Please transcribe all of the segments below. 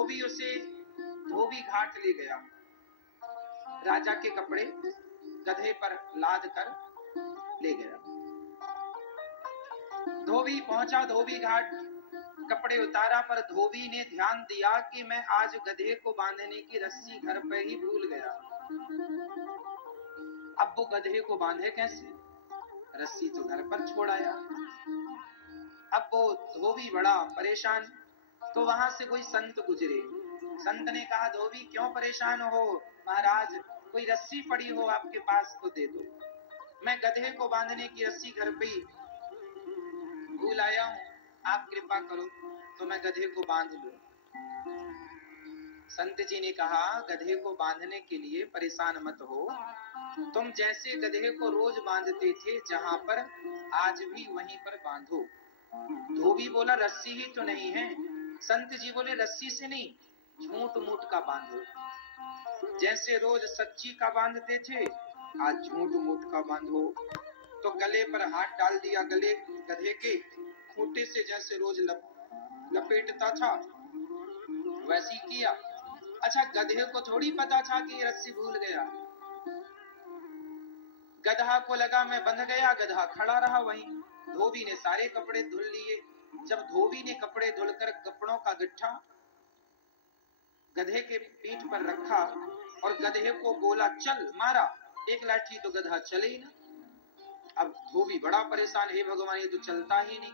धोबी उसे धोबी घाट ले गया। राजा के कपड़े गधे पर लाद कर ले गया। धोबी पहुंचा धोबी घाट, कपड़े उतारा, पर धोबी ने ध्यान दिया कि मैं आज गधे को बांधने की रस्सी घर पे ही भूल गया। अब वो गधे को बांधे कैसे? रस्सी तो घर पर छोड़ आया। अब वो धोबी बड़ा परेशान। तो वहां से कोई संत गुजरे। संत ने कहा, धोबी क्यों परेशान हो महाराज, कोई रस्सी पड़ी हो आपके पास तो दे दो। मैं गधे को बांधने की रस्सी घर पे ही भूल आया हूं, आप कृपा करो तो मैं गधे को बांध लूं। संत जी ने कहा, गधे को बांधने के लिए परेशान मत हो, तुम जैसे गधे को रोज बांधते थे जहां पर, आज भी वहीं पर बांधो। धोबी बोला, रस्सी ही तो नहीं है। संत जी बोले, रस्सी से नहीं, झूठ मूठ का बांधो। जैसे रोज सच्ची का बांधते थे, आज झूठ मूठ का बांधो। तो गले पर हाथ डाल दिया, गले गधे के खूंटे से जैसे रोज लपेटता था वैसी किया। अच्छा, गधे को थोड़ी पता था कि रस्सी भूल गया। गधा को लगा मैं बंध गया, गधा खड़ा रहा वहीं। धोबी ने सारे कपड़े धुल लिए। जब धोबी ने कपड़े धुलकर कपड़ों का गट्ठा गधे के पीठ पर रखा और गधे को बोला चल, मारा एक लाठी तो गधा चले ही ना। अब धोबी बड़ा परेशान, हे भगवान ये तो चलता ही नहीं।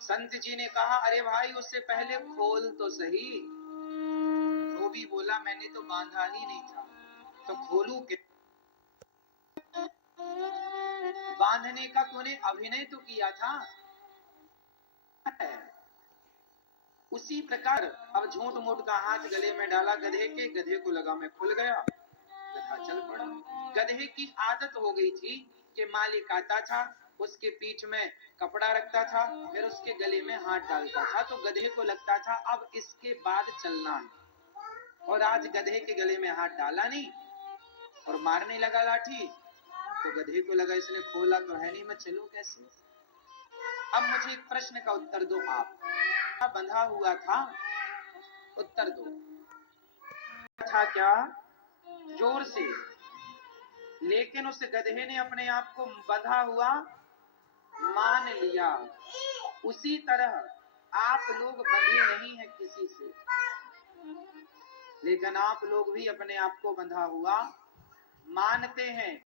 संत जी ने कहा, अरे भाई उससे पहले खोल तो सही। धोबी बोला, मैंने तो बांधा ही नहीं था, तो खोलू क्या? बांधने का तूने अभिनय तो किया था। उसी प्रकार अब झूठ मूठ का हाथ गले में डाला गधे के, गधे को लगा मैं खुल गया, गधा चल पड़ा। गधे की आदत हो गई थी कि मालिक आता था, उसके पीठ में कपड़ा रखता था, फिर उसके गले में हाथ डालता था, तो गधे को लगता था अब इसके बाद चलना है। और आज गधे के गले में हाथ डाला नहीं और मारने लगा लाठी, तो गधे को लगा इसने खोला तो है नहीं, मैं चलूं कैसे? अब मुझे एक प्रश्न का उत्तर दो आप, बंधा हुआ था, उत्तर दो। था क्या? जोर से। लेकिन उस गधे ने अपने आप को बंधा हुआ मान लिया। उसी तरह आप लोग बंधे नहीं हैं किसी से, लेकिन आप लोग भी अपने आप को बंधा हुआ मानते हैं।